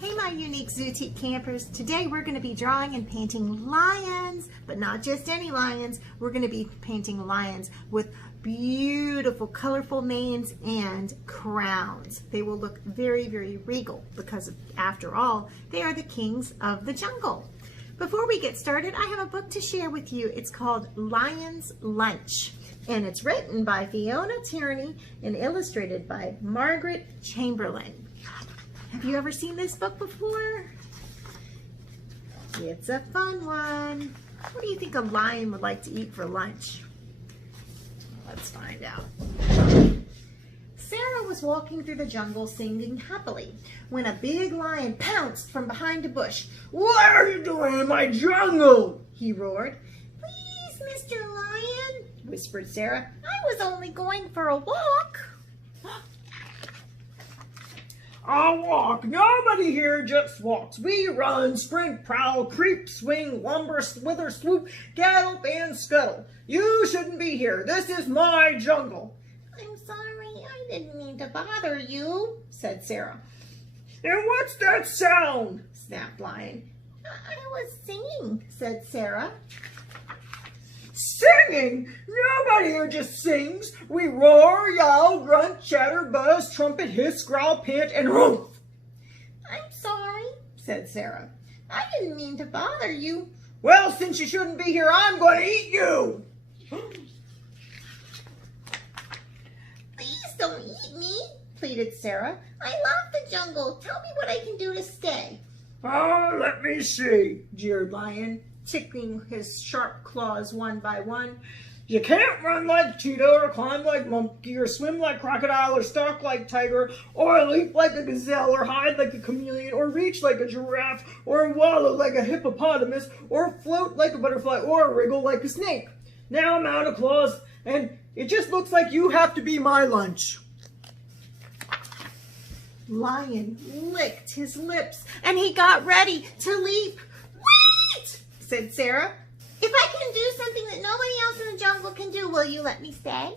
Hey my unique Zootique campers, today we're going to be drawing and painting lions, but not just any lions. We're going to be painting lions with beautiful colorful manes and crowns. They will look very, very regal because after all, they are the kings of the jungle. Before we get started, I have a book to share with you. It's called Lion's Lunch, and it's written by Fiona Tierney and illustrated by Margaret Chamberlain. Have you ever seen this book before? It's a fun one. What do you think a lion would like to eat for lunch? Let's find out. Sarah was walking through the jungle singing happily when a big lion pounced from behind a bush. "What are you doing in my jungle?" he roared. "Please, Mr. Lion," whispered Sarah. "I was only going for a walk." "I'll walk. Nobody here just walks. We run, sprint, prowl, creep, swing, lumber, slither, swoop, gallop, and scuttle. You shouldn't be here. This is my jungle." "I'm sorry, I didn't mean to bother you," said Sarah. "And what's that sound?" snapped Lion. "I was singing," said Sarah. "Singing? Nobody here just sings. We roar, yowl, grunt, chatter, buzz, trumpet, hiss, growl, pant, and roof." "I'm sorry," said Sarah. "I didn't mean to bother you." "Well, since you shouldn't be here, I'm going to eat you." "Please don't eat me," pleaded Sarah. "I love the jungle. Tell me what I can do to stay." "Oh, let me see," jeered Lion, tickling his sharp claws one by one. "You can't run like cheetah, or climb like monkey, or swim like crocodile, or stalk like tiger, or leap like a gazelle, or hide like a chameleon, or reach like a giraffe, or wallow like a hippopotamus, or float like a butterfly, or wriggle like a snake. Now I'm out of claws, and it just looks like you have to be my lunch." Lion licked his lips and he got ready to leap. "Wait!" said Sarah. "If I can do something that nobody else in the jungle can do, will you let me stay?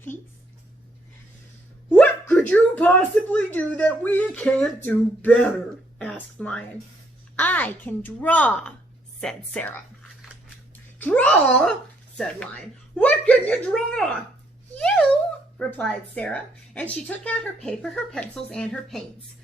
Please?" "What could you possibly do that we can't do better?" asked Lion. "I can draw," said Sarah. "Draw?" said Lion. "What can you draw?" "You," replied Sarah, and she took out her paper, her pencils, and her paints.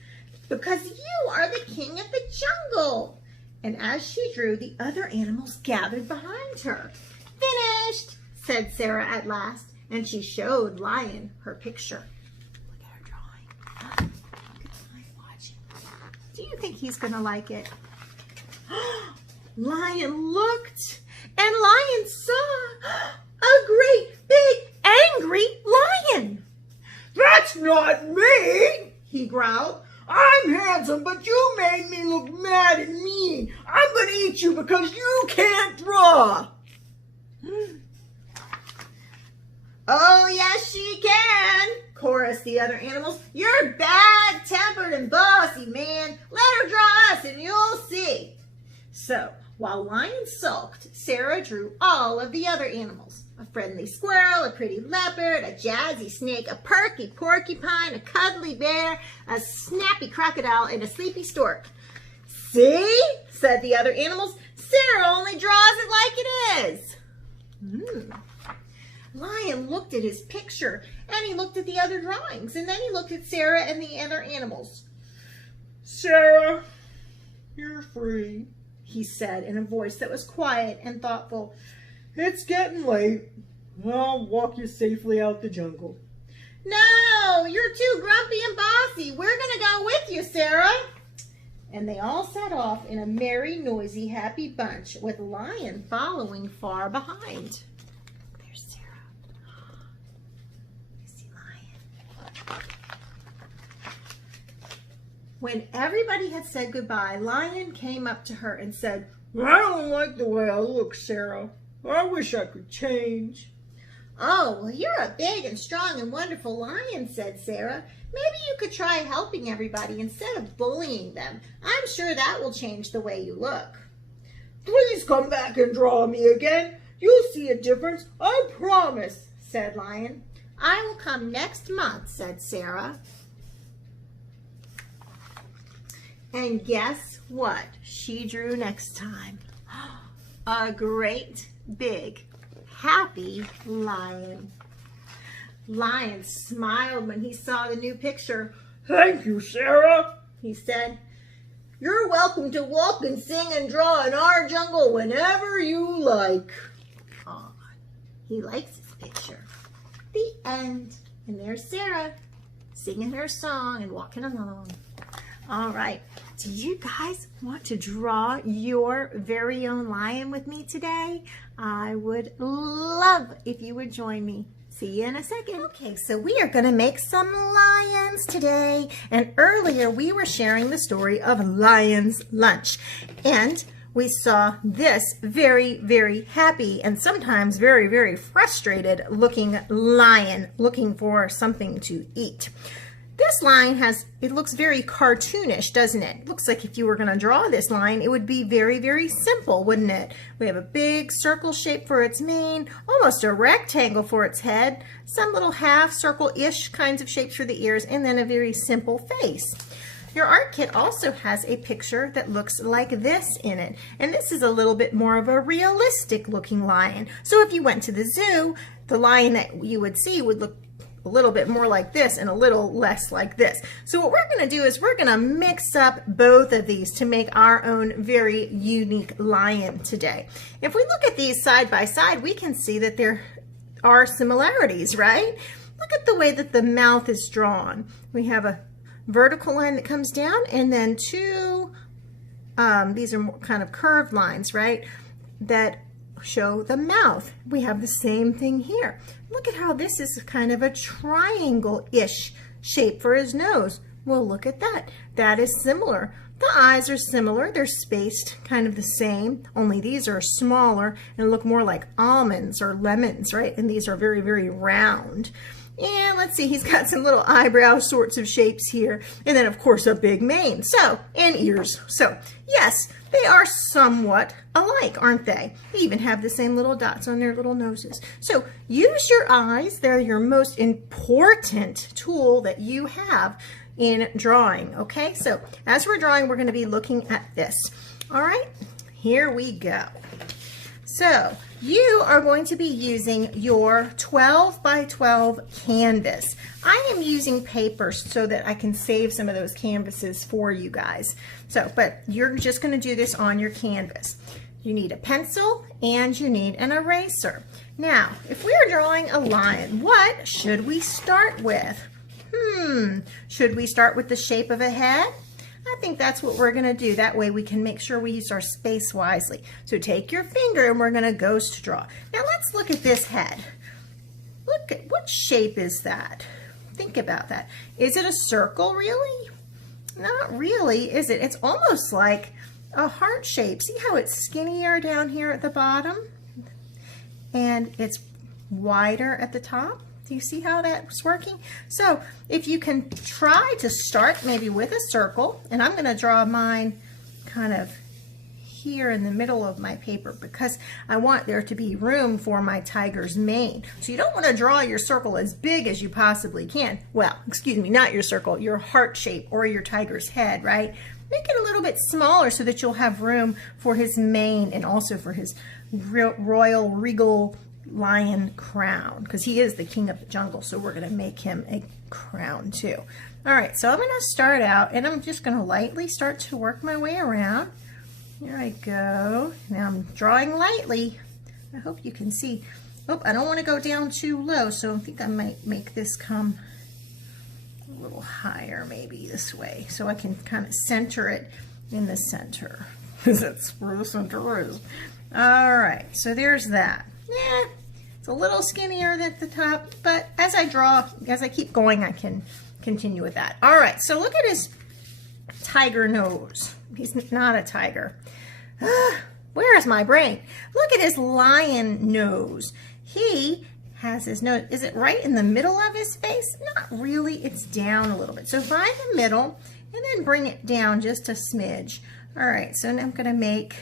"Because you are the king of the jungle." And as she drew, the other animals gathered behind her. "Finished," said Sarah at last, and she showed Lion her picture. Look at her drawing. Look at Lion watching. Do you think he's going to like it? Lion looked, and Lion saw a great, big, angry lion. "That's not me," he growled. "I'm handsome, but you made me look mad and mean. I'm going to eat you because you can't draw." "Oh, yes, she can," chorused the other animals. "You're bad-tempered and bossy, man. Let her draw us and you'll see." So, while Lion sulked, Sarah drew all of the other animals. A friendly squirrel, a pretty leopard, a jazzy snake, a perky porcupine, a cuddly bear, a snappy crocodile, and a sleepy stork. "See?" said the other animals. "Sarah only draws it like it is." Lion looked at his picture, and he looked at the other drawings, and then he looked at Sarah and the other animals. "Sarah, you're free," he said in a voice that was quiet and thoughtful. "It's getting late. I'll walk you safely out the jungle." "No, you're too grumpy and bossy. We're going to go with you, Sarah." And they all set off in a merry, noisy, happy bunch with Lion following far behind. There's Sarah. You see Lion? When everybody had said goodbye, Lion came up to her and said, "I don't like the way I look, Sarah. I wish I could change." "Oh, well, you're a big and strong and wonderful lion," said Sarah. "Maybe you could try helping everybody instead of bullying them. I'm sure that will change the way you look." "Please come back and draw me again. You'll see a difference, I promise," said Lion. "I will come next month," said Sarah. And guess what she drew next time? A great, big, happy lion. Lion smiled when he saw the new picture. Thank you, Sarah, he said. You're welcome to walk and sing and draw in our jungle whenever you like. Aw, he likes his picture. The end. And there's Sarah singing her song and walking along. All right, do you guys want to draw your very own lion with me today? I would love if you would join me. See you in a second. Okay, so we are going to make some lions today. And earlier we were sharing the story of Lion's Lunch. And we saw this very, very happy and sometimes very, very frustrated looking lion looking for something to eat. This line it looks very cartoonish, doesn't it? It looks like if you were going to draw this line, it would be very, very simple, wouldn't it? We have a big circle shape for its mane, almost a rectangle for its head, some little half circle-ish kinds of shapes for the ears, and then a very simple face. Your art kit also has a picture that looks like this in it, and this is a little bit more of a realistic looking lion. So if you went to the zoo, the lion that you would see would look a little bit more like this and a little less like this. So what we're going to do is we're going to mix up both of these to make our own very unique lion today. If we look at these side by side, we can see that there are similarities, right? Look at the way that the mouth is drawn. We have a vertical line that comes down and then two, these are more kind of curved lines, right, that show the mouth. We have the same thing here. Look at how this is kind of a triangle-ish shape for his nose. Well, look at that. That is similar. The eyes are similar. They're spaced kind of the same, only these are smaller and look more like almonds or lemons, right? And these are very, very round. And let's see, he's got some little eyebrow sorts of shapes here. And then, of course, a big mane. So, and ears. So, yes, they are somewhat alike, aren't they? They even have the same little dots on their little noses. So, use your eyes. They're your most important tool that you have in drawing, okay? So, as we're drawing, we're going to be looking at this. All right, here we go. So, you are going to be using your 12 by 12 canvas. I am using paper so that I can save some of those canvases for you guys. So, but you're just going to do this on your canvas. You need a pencil and you need an eraser. Now, if we are drawing a lion, what should we start with? Should we start with the shape of a head? I think that's what we're going to do. That way we can make sure we use our space wisely. So take your finger and we're going to ghost draw. Now let's look at this head. Look at what shape is that? Think about that. Is it a circle really? Not really, is it? It's almost like a heart shape. See how it's skinnier down here at the bottom? And it's wider at the top? Do you see how that's working? So if you can try to start maybe with a circle, and I'm going to draw mine kind of here in the middle of my paper because I want there to be room for my tiger's mane. So you don't want to draw your circle as big as you possibly can. Well, excuse me, not your circle, your heart shape or your tiger's head, right? Make it a little bit smaller so that you'll have room for his mane and also for his royal regal lion crown, because he is the king of the jungle, so we're going to make him a crown too. All right, so I'm going to start out and I'm just going to lightly start to work my way around. Here I go. Now I'm drawing lightly. I hope you can see. Oh, I don't want to go down too low, so I think I might make this come a little higher maybe this way so I can kind of center it in the center, because that's where the center is. All right, so there's that. Yeah, it's a little skinnier at the top, but as I keep going, I can continue with that. All right, so look at his tiger nose. He's not a tiger. Where is my brain? Look at his lion nose. He has his nose. Is it right in the middle of his face? Not really. It's down a little bit. So find the middle and then bring it down just a smidge. All right, so now I'm going to make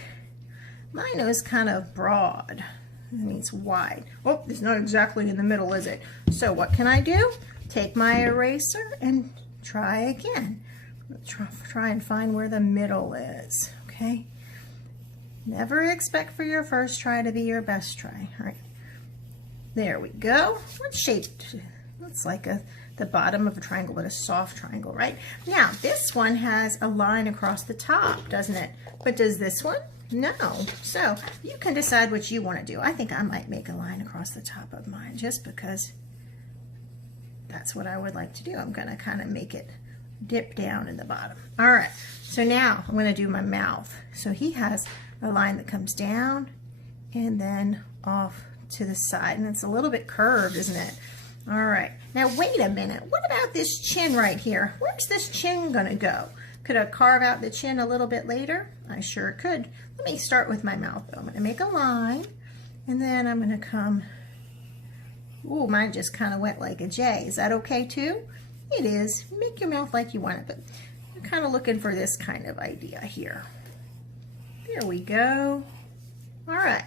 my nose kind of broad. That means wide. Oh, it's not exactly in the middle, is it? So what can I do? Take my eraser and try again. Try and find where the middle is, okay? Never expect for your first try to be your best try. All right, there we go. What shape? Looks like the bottom of a triangle, but a soft triangle, right? Now, this one has a line across the top, doesn't it? But does this one? No. So you can decide what you want to do. I think I might make a line across the top of mine just because that's what I would like to do. I'm going to kind of make it dip down in the bottom. All right, so now I'm going to do my mouth. So he has a line that comes down and then off to the side, and it's a little bit curved, isn't it? All right, now wait a minute. What about this chin right here? Where's this chin going to go? Could I carve out the chin a little bit later? I sure could. Let me start with my mouth though. I'm going to make a line, and then I'm going to come. Ooh, mine just kind of went like a J. Is that okay too? It is. Make your mouth like you want it, but I'm kind of looking for this kind of idea here. There we go. All right.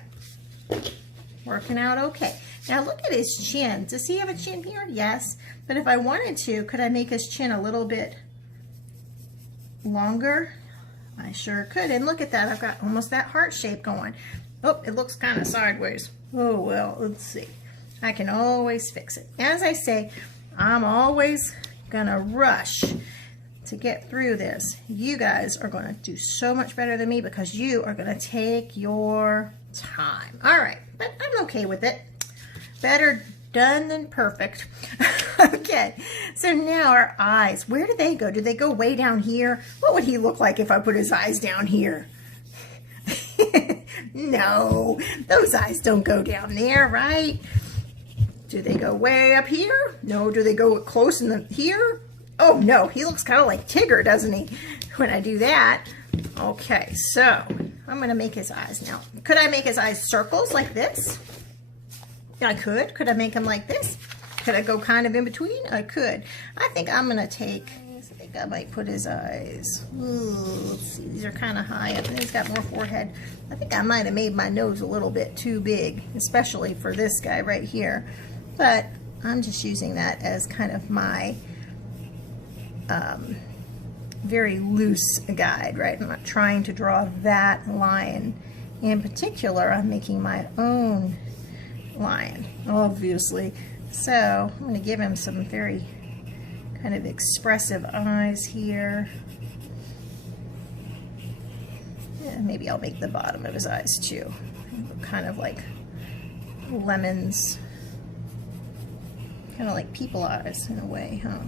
Working out okay. Now look at his chin. Does he have a chin here? Yes. But if I wanted to, could I make his chin a little bit longer? I sure could. And look at that. I've got almost that heart shape going. Oh, it looks kind of sideways. Oh, well, let's see. I can always fix it. As I say, I'm always gonna rush to get through this. You guys are gonna do so much better than me because you are gonna take your time. All right, but I'm okay with it. Better done than perfect. Okay, so now our eyes, where do they go? Do they go way down here? What would he look like if I put his eyes down here? No, those eyes don't go down there, right? Do they go way up here? No. Do they go close in here? Oh no, he looks kind of like Tigger, doesn't he, when I do that? Okay, so I'm gonna make his eyes now. Could I make his eyes circles like this? I could. Could I make them like this? Could I go kind of in between? I could. I think I'm gonna take, I think I might put his eyes. Ooh, let's see, these are kind of high up and he's got more forehead. I think I might have made my nose a little bit too big, especially for this guy right here. But I'm just using that as kind of my very loose guide, right? I'm not trying to draw that lion in particular. I'm making my own lion, obviously. So I'm going to give him some very kind of expressive eyes here. Yeah, maybe I'll make the bottom of his eyes too. Kind of like lemons. Kind of like people eyes in a way, huh?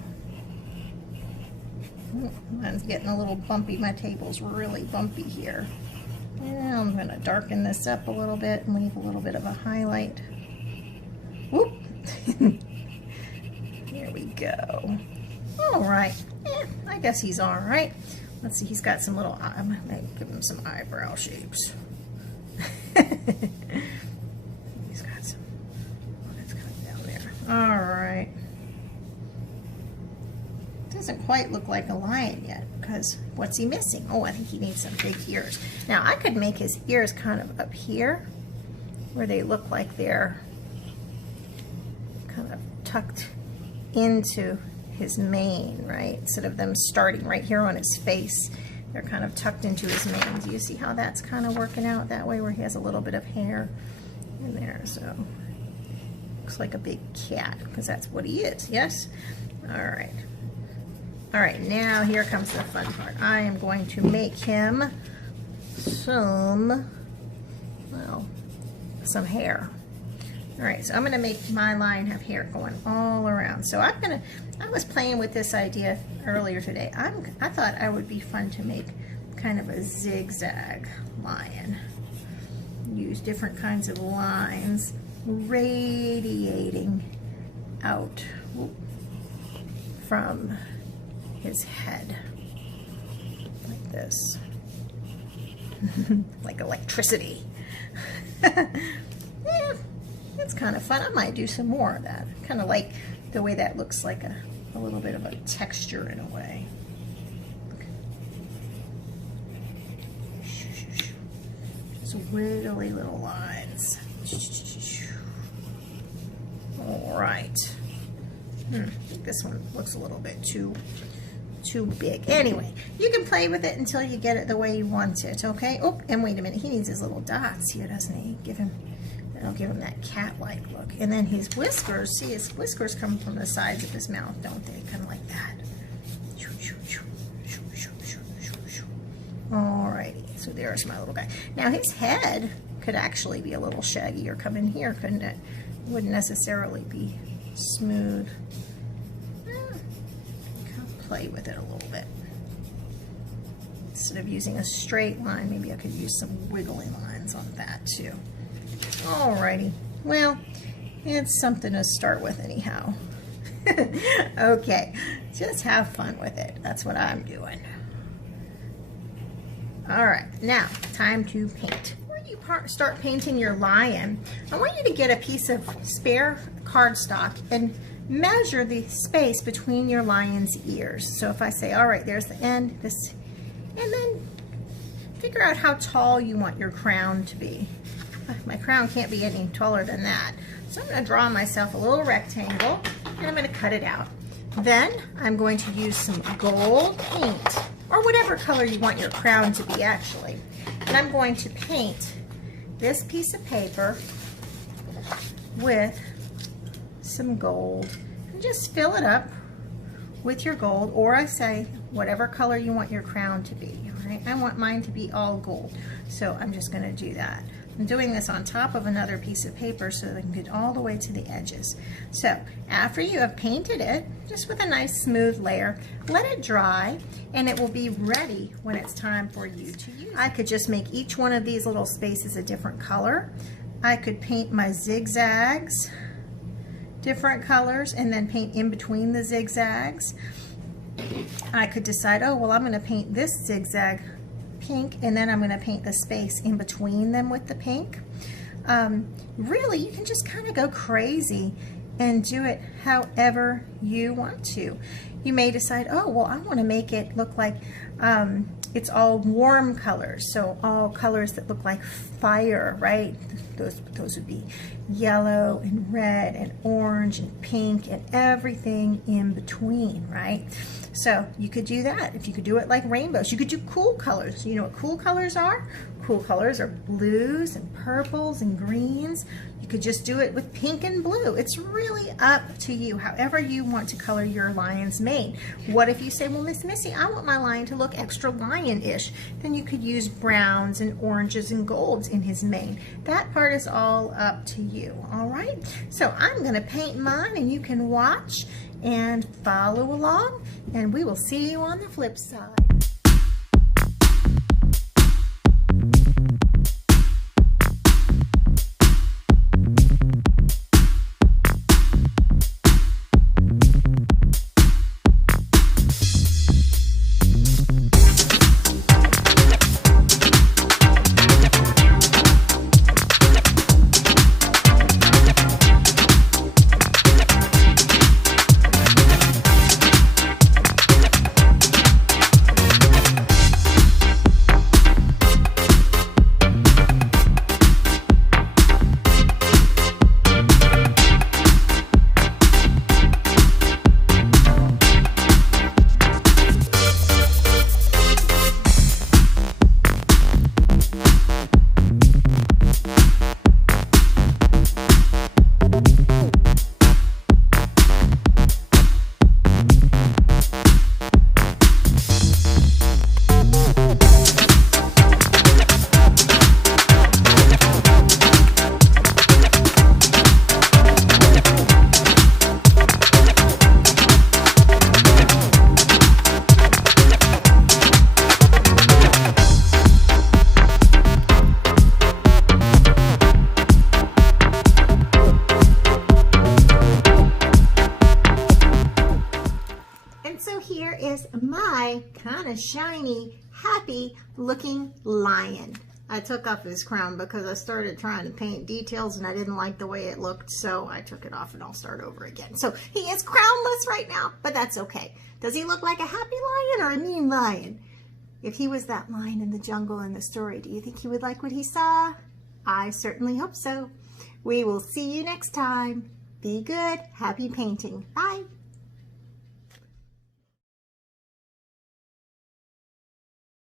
Mine's getting a little bumpy. My table's really bumpy here. Now I'm going to darken this up a little bit and leave a little bit of a highlight. Whoop! There we go. All right. I guess he's all right. Let's see. He's got some little. I'm going to give him some eyebrow shapes. He's got some. Oh, that's kind of down there. All right. Doesn't quite look like a lion yet because what's he missing? Oh, I think he needs some big ears. Now I could make his ears kind of up here where they look like they're kind of tucked into his mane, right? Instead of them starting right here on his face, they're kind of tucked into his mane. Do you see how that's kind of working out that way where he has a little bit of hair in there? So looks like a big cat because that's what he is. Yes? All right. All right, now here comes the fun part. I am going to make him some, well, some hair. All right, so I'm gonna make my line have hair going all around. So I was playing with this idea earlier today. I thought I would be fun to make kind of a zigzag lion. Use different kinds of lines radiating out from his head like this. Like electricity. Yeah, it's kind of fun. I might do some more of that. Kind of like the way that looks like a little bit of a texture in a way. Just wiggly little lines. All right. I think this one looks a little bit too too big. Anyway, you can play with it until you get it the way you want it, okay? Oh, and wait a minute, he needs his little dots here, doesn't he? That'll give him that cat-like look. And then his whiskers, see his whiskers come from the sides of his mouth, don't they? Kind of like that. Alrighty, so there's my little guy. Now his head could actually be a little shaggy or come in here, couldn't it? Wouldn't necessarily be smooth. Play with it a little bit. Instead of using a straight line, maybe I could use some wiggly lines on that too. Alrighty, well, it's something to start with anyhow. Okay, just have fun with it. That's what I'm doing. Alright, now, time to paint. Before you start painting your lion, I want you to get a piece of spare cardstock and measure the space between your lion's ears. So if I say, all right, there's the end, this, and then figure out how tall you want your crown to be. My crown can't be any taller than that. So I'm going to draw myself a little rectangle, and I'm going to cut it out. Then I'm going to use some gold paint, or whatever color you want your crown to be actually. And I'm going to paint this piece of paper with some gold, and just fill it up with your gold, or I say whatever color you want your crown to be. All right, I want mine to be all gold, so I'm just going to do that. I'm doing this on top of another piece of paper so that I can get all the way to the edges. So after you have painted it, just with a nice smooth layer, let it dry, and it will be ready when it's time for you to use it. I could just make each one of these little spaces a different color. I could paint my zigzags different colors and then paint in between the zigzags. I could decide, oh, well, I'm going to paint this zigzag pink, and then I'm going to paint the space in between them with the pink. Really, you can just kind of go crazy and do it however you want to. You may decide, oh, well, I want to make it look like it's all warm colors, so all colors that look like fire, right? Those would be yellow and red and orange and pink and everything in between, right? So you could do that. If you could do it like rainbows, you could do cool colors. You know what cool colors are? Cool colors are blues and purples and greens. You could just do it with pink and blue. It's really up to you, however you want to color your lion's mane. What if you say, well, Miss Missy, I want my lion to look extra lion-ish? Then you could use browns and oranges and golds in his mane. That part is all up to you, all right? So I'm gonna paint mine, and you can watch and follow along, and we will see you on the flip side. Is my kind of shiny, happy looking lion. I took off his crown because I started trying to paint details and I didn't like the way it looked, so I took it off and I'll start over again. So he is crownless right now, but that's okay. Does he look like a happy lion or a mean lion? If he was that lion in the jungle in the story, do you think he would like what he saw? I certainly hope so. We will see you next time. Be good. Happy painting. Bye.